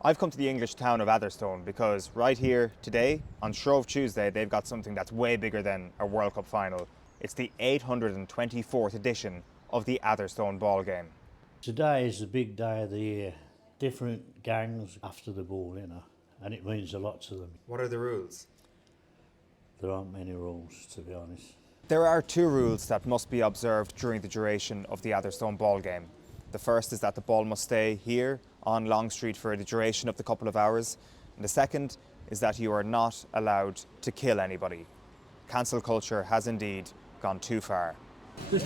I've come to the English town of Atherstone because right here today, on Shrove Tuesday, they've got something that's way bigger than a World Cup final. It's the 824th edition of the Atherstone Ball Game. Today is the big day of the year. Different gangs after the ball, and it means a lot to them. What are the rules? There aren't many rules, to be honest. There are two rules that must be observed during the duration of the Atherstone Ball Game. The first is that the ball must stay here on Long Street for the duration of the couple of hours. And the second is that you are not allowed to kill anybody. Cancel culture has indeed gone too far. See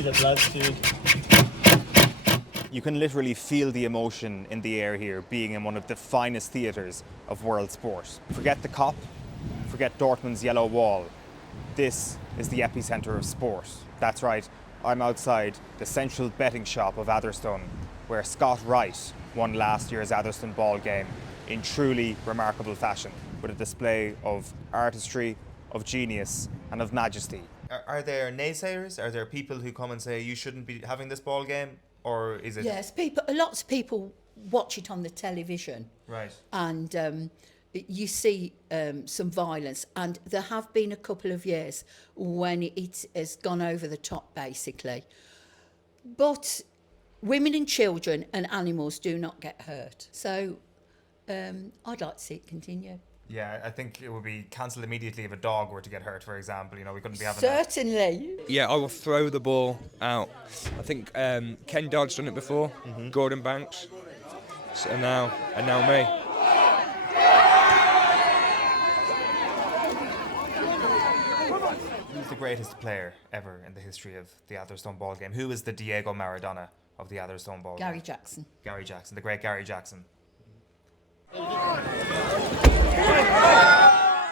the blood, dude. You can literally feel the emotion in the air here, being in one of the finest theatres of world sport. Forget the cop, forget Dortmund's yellow wall. This is the epicentre of sport. That's right, I'm outside the central betting shop of Atherstone, where Scott Wright won last year's Atherstone Ball Game in truly remarkable fashion, with a display of artistry, of genius and of majesty. Are there naysayers? Are there people who come and say you shouldn't be having this ball game? Or is it? Yes, lots of people watch it on the television. Right. And you see some violence. And there have been a couple of years when it has gone over the top, basically. But women and children and animals do not get hurt. So I'd like to see it continue. Yeah, I think it would be cancelled immediately if a dog were to get hurt, for example. We couldn't be having Certainly. Yeah, I will throw the ball out. I think Ken Dodd's done it before, Gordon Banks, and now me. Who's the greatest player ever in the history of the Atherstone Ball Game? Who is the Diego Maradona of the Atherstone Ball Game? Gary Jackson. Gary Jackson, the great Gary Jackson.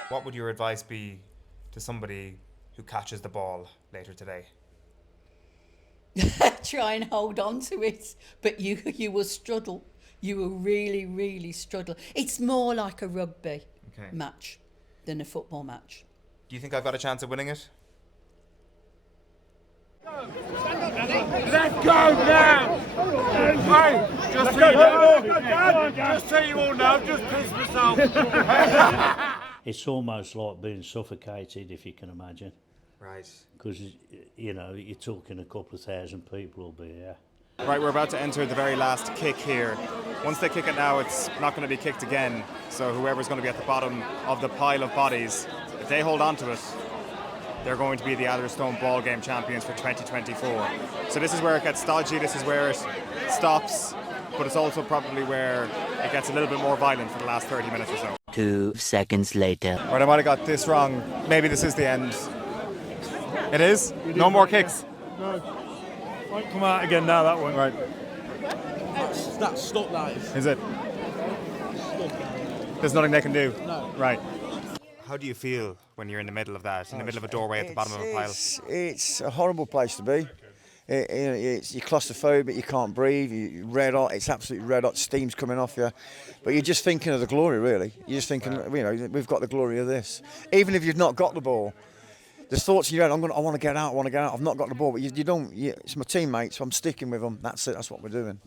What would your advice be to somebody who catches the ball later today? Try and hold on to it, but you will struggle. You will really, really struggle. It's more like a rugby match than a football match. Do you think I've got a chance of winning it? Let's go now! Hey, just so you all know, just piss myself. It's almost like being suffocated, if you can imagine. Right. Because, you're talking a couple of thousand people will be here. Right, we're about to enter the very last kick here. Once they kick it now, it's not going to be kicked again. So whoever's going to be at the bottom of the pile of bodies, if they hold on to it, they're going to be the Atherstone Ball Game champions for 2024. So this is where it gets stodgy, this is where it stops, but it's also probably where it gets a little bit more violent for the last 30 minutes or so. 2 seconds later. Right, I might have got this wrong. Maybe this is the end. It is? No more kicks? No. Won't come out again now, that one. Right. That's stuck, that is. Is it? There's nothing they can do? No. Right. How do you feel when you're in the middle of that, in the middle of a doorway at the bottom of a pile? It's a horrible place to be. You're claustrophobic, you can't breathe, you're red hot, it's absolutely red hot, steam's coming off you. But you're just thinking of the glory, really. You're just thinking, we've got the glory of this. Even if you've not got the ball, there's thoughts in your head, I want to get out, I've not got the ball, but you don't, it's my teammates, so I'm sticking with them, that's it, that's what we're doing.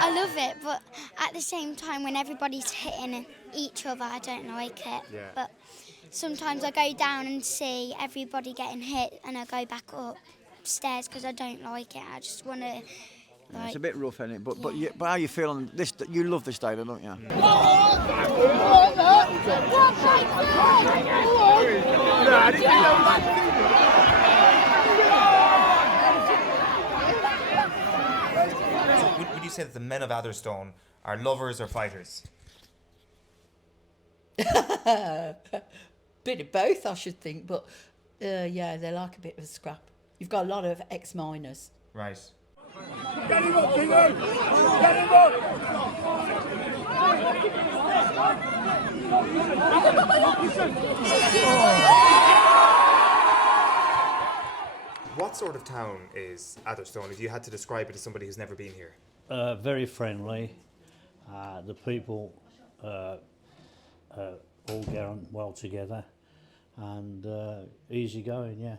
I love it, but at the same time, when everybody's hitting each other, I don't like it. Yeah. But sometimes I go down and see everybody getting hit, and I go back upstairs because I don't like it. I just want to. It's a bit rough, isn't it? But how you feel on this? You love this day, don't you? Would you say that the men of Atherstone are lovers or fighters? Bit of both, I should think, but yeah, they like a bit of a scrap. You've got a lot of ex-miners. Right. Get him up, Dingo! Get him up! What sort of town is Atherstone if you had to describe it to somebody who's never been here? Very friendly. The people all get on well together, and easy going, yeah.